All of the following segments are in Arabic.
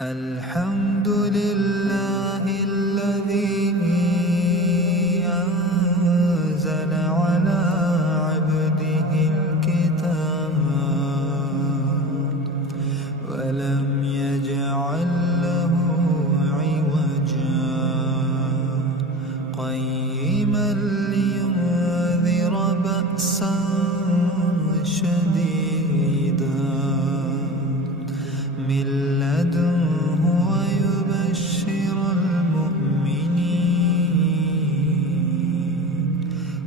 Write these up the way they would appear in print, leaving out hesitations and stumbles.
الحمد لله الذي أنزل على عبده الكتاب ولم يجعل له عوجا قيما لينذر بأسا شديدا من لدنه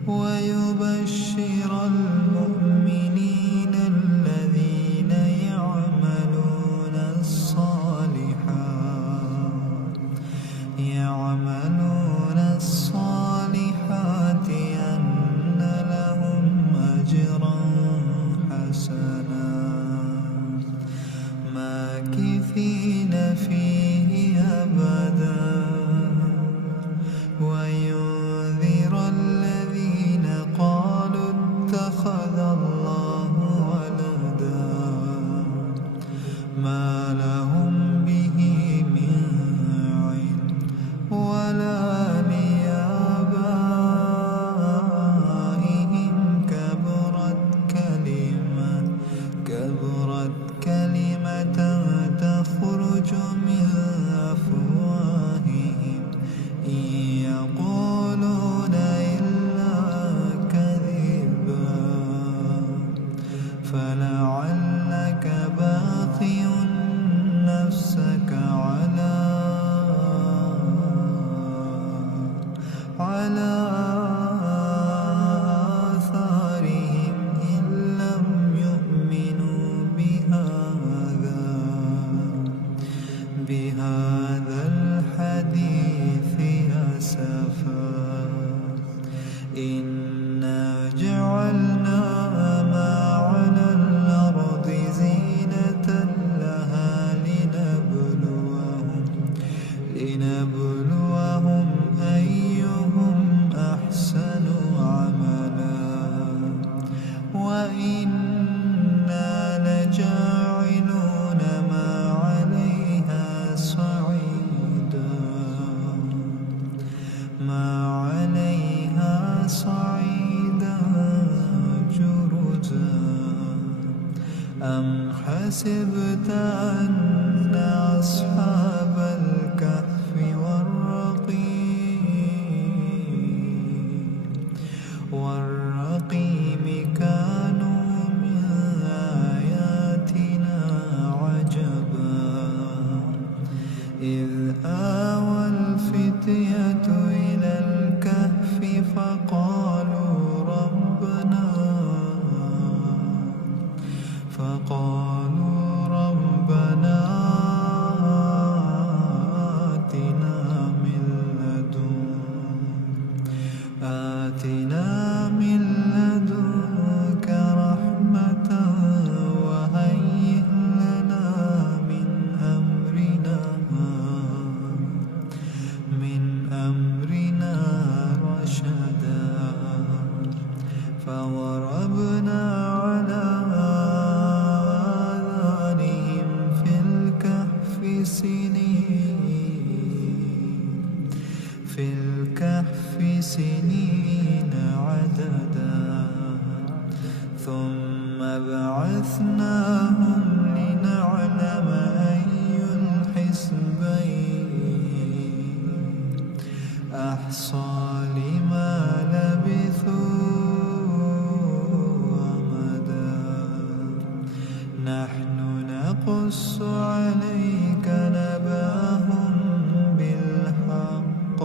ويبشر المؤمنين الذين يعملون الصالحات أن لهم أجرا حسنا ماكثين فيه أبدا وينذر الذين قالوا اتخذ الله ولدا ما لهم به من علم ولا لآبائهم كبرت كلمة تخرج من أفواههم إن يقولون إلا كذبا فلعلك باخع نفسك على آثارهم إن لم يؤمنوا بهذا الحديث أسفا إنا جعلنا ما على الأرض زينة لها لنبلوهم أيهم أحسن عملا وإنا لجاعلون ما عليها صعيدا جرزا أم حسبت أن أصحاب الكهف والرقيم كانوا من آياتنا عجبا إذ آوى الفتية إلى الكهف فقالوا ربنا آتنا من لدنك رحمة وهيئ لنا من أمرنا رشدا فضربنا على آذانهم في الكهف سنين عددا ثم بعثناهم لنعلم أي الحزبين أحصى لما لبثوا أمدا نحن نقص عليك نبأهم بالحق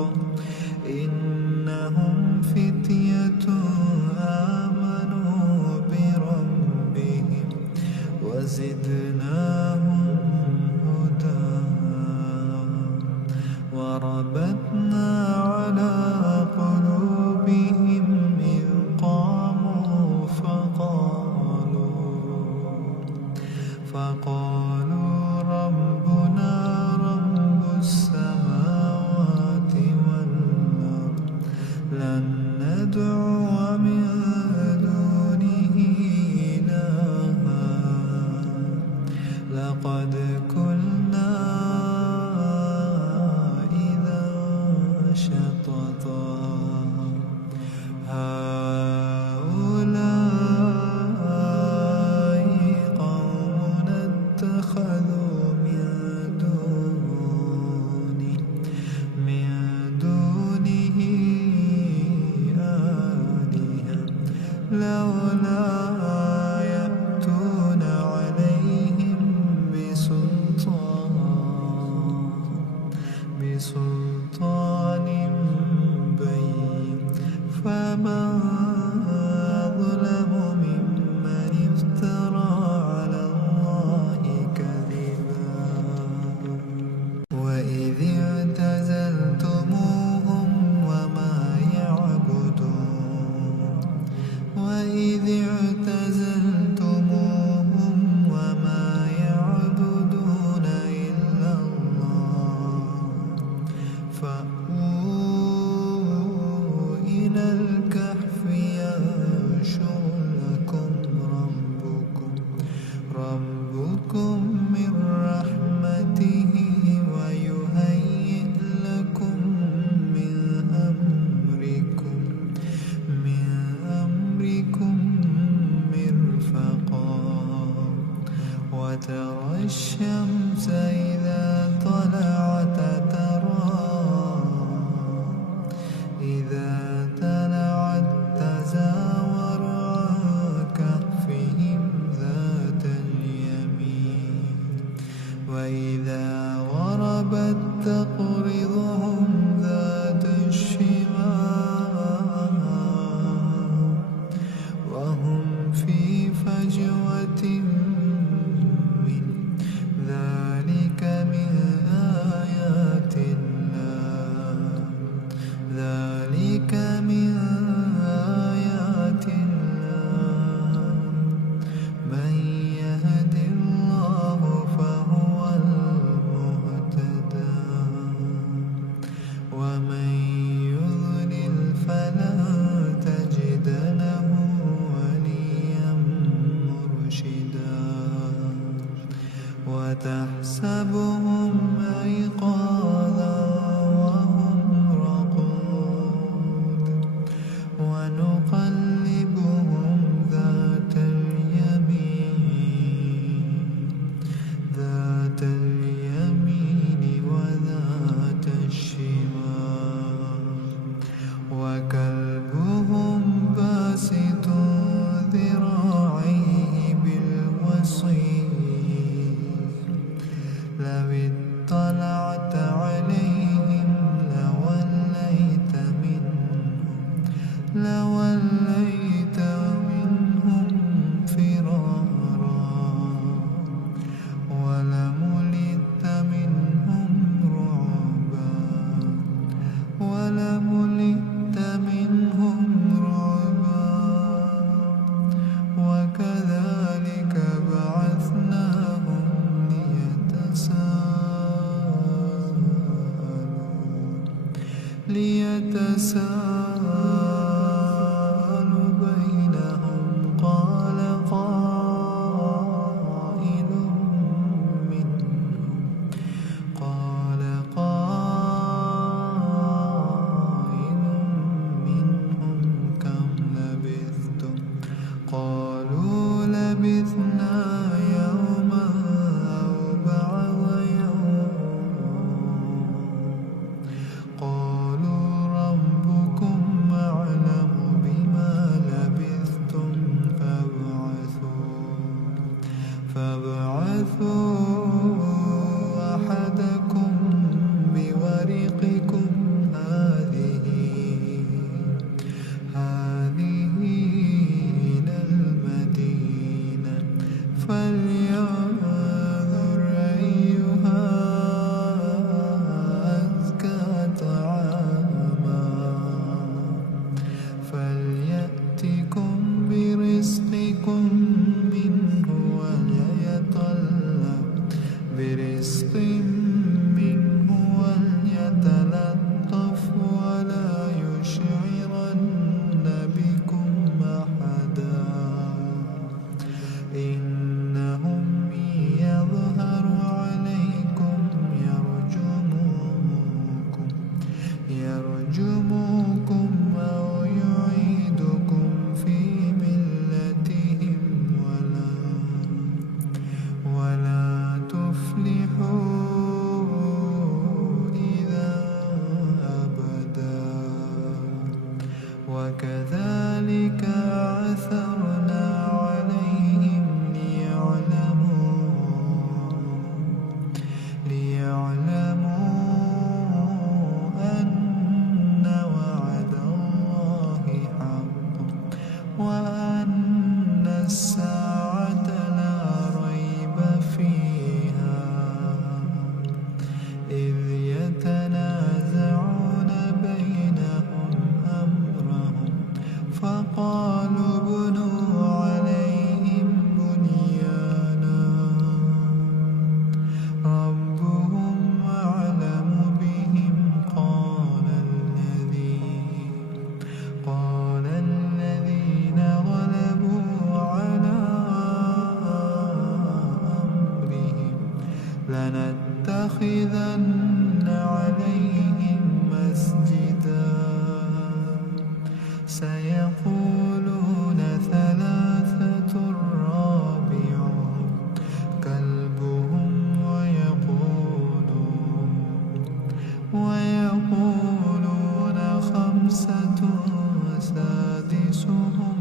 إنهم فتية آمنوا بربهم وزدناهم هدى وربطنا على قلوبهم إذ قاموا فقالوا ربنا غربت تقرضهم ذات الشمال وهم في فجوة من ذلك من آيات الله ذلك من آيات الله من يهد الله فهو المهتدى ومن يضلل فلا تجد له وليا مرشدا وتحسبهم أيقاظا وهم رقود ونقلبهم ذات اليمين وذات الشمال وكلبهم باسط ذراعيه بالوصيد لو اطلعت عليهم لوليت منهم فرارا ولملئت منهم رعبا وكذلك بعثناهم ليتساءلوا بينهم قال قائل منهم كم لبثتم قالوا لبثنا يوما أو بعض يوم قالوا ربكم أعلم بما لبثتم فابعثوا أحدكم بورقكم هذه إلى المدينة فلينظر أيها أزكى طعاما فليأتكم برزقكم منه وليتلطف ولا يشعرن بكم أحدا إنهم يظهروا عليكم يرجموكم أو يعيدكم في ملتهم ولا تفلحوا إذا أبدا وكذلك أعثرنا عليهم ليعلموا أن وعد الله حق وأن الساعة لا ريب فيها إذ يتنازعون بينهم أمرهم فقالوا ابنوا عليهم بنيانا ربهم أعلم بهم قال الذين غلبوا على أمرهم لنتخذن عليهم مسجدا سيقولون ثلاثة رابعهم كلبهم ويقولون خمسة سادسهم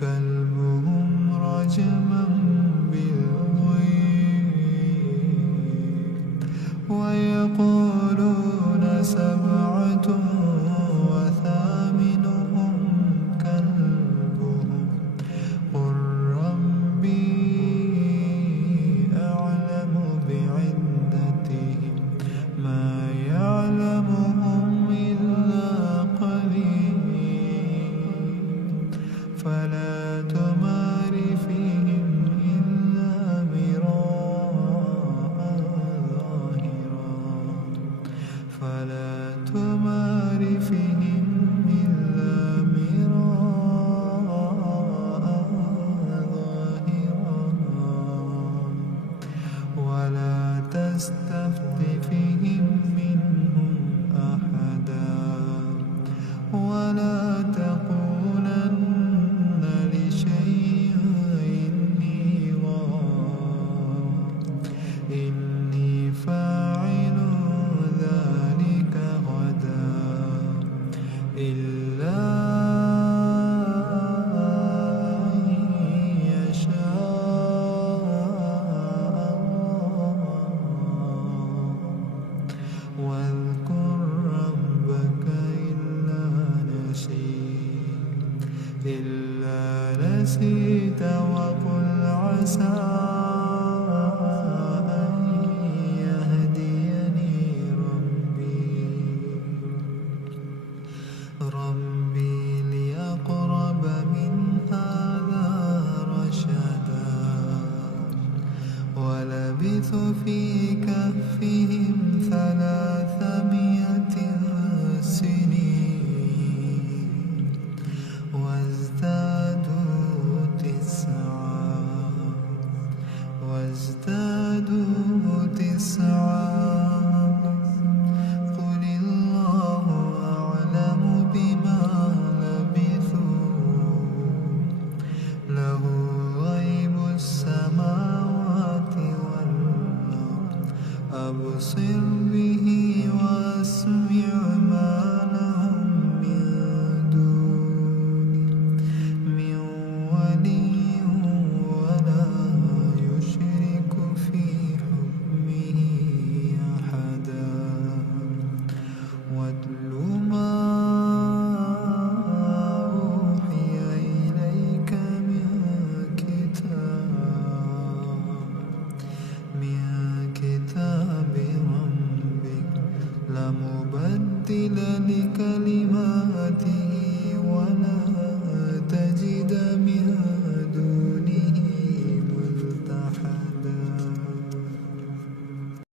كلبهم رجما تستفت فيهم منهم أحدا ولا تقولن لشيء إني فاعل ذلك غدا إلا أن يشاء الله واذكر ربك إلا نسيت وقل عسى أن يهديني ربي لأقرب من هذا رشدا ولبثوا في كهفهم 300 سنين وازدادوا تسعا قل الله أعلم بما لبثوا له غيب السماوات والأرض أبصر به وأسمع ما لهم من دونه من ولي ولا يشرك في حكمه أحدا واتل ما أوحي إليك من كتاب ربك لا مبدل لكلماته ولا تجد من دونه ملتحدا